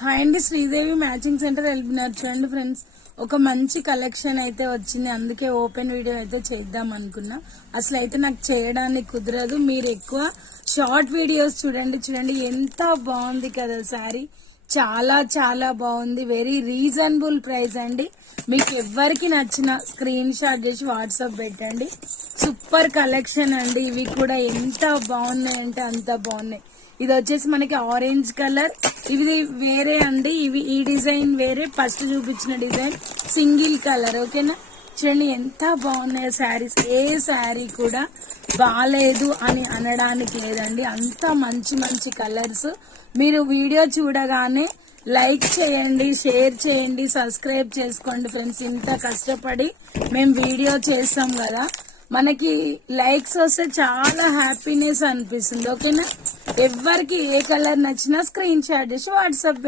Hi అండి, Sridevi matching centre వెళ్ళినారు. చూడండి ఫ్రెండ్స్, ఒక మంచి కలెక్షన్ అయితే వచ్చింది. అందుకే ఓపెన్ వీడియో అయితే చేద్దాం అనుకున్నా. అసలు అయితే నాకు చేయడానికి కుదరదు. మీరు ఎక్కువ షార్ట్ వీడియోస్ చూడండి ఎంత బాగుంది కదా శారీ. చాలా చాలా బాగుంది. వెరీ రీజనబుల్ ప్రైస్ అండి. మీకు ఎవరికి నచ్చిన స్క్రీన్ షాట్ చేసి వాట్సాప్ పెట్టండి. సూపర్ కలెక్షన్ అండి. ఇవి కూడా ఎంత బాగున్నాయి అంటే అంత బాగున్నాయి. ఇది వచ్చేసి మనకి ఆరెంజ్ కలర్. ఇది వేరే అండి. ఇవి ఈ డిజైన్ వేరే, ఫస్ట్ చూపించిన డిజైన్ సింగిల్ కలర్. ఓకేనా, చూడండి ఎంత బాగున్నాయి శారీస్. ఏ శారీ కూడా బాలేదు అని అనడానికి లేదండి. అంత మంచి మంచి కలర్స్. మీరు వీడియో చూడగానే లైక్ చేయండి, షేర్ చేయండి, సబ్స్క్రైబ్ చేసుకోండి ఫ్రెండ్స్. ఇంత కష్టపడి మేము వీడియో చేస్తాం కదా, మనకి లైక్స్ వస్తే చాలా హ్యాపీనెస్ అనిపిస్తుంది. ఓకేనా, ఎవరికి ఏ కలర్ నచ్చినా స్క్రీన్ షాట్ చేసి వాట్సాప్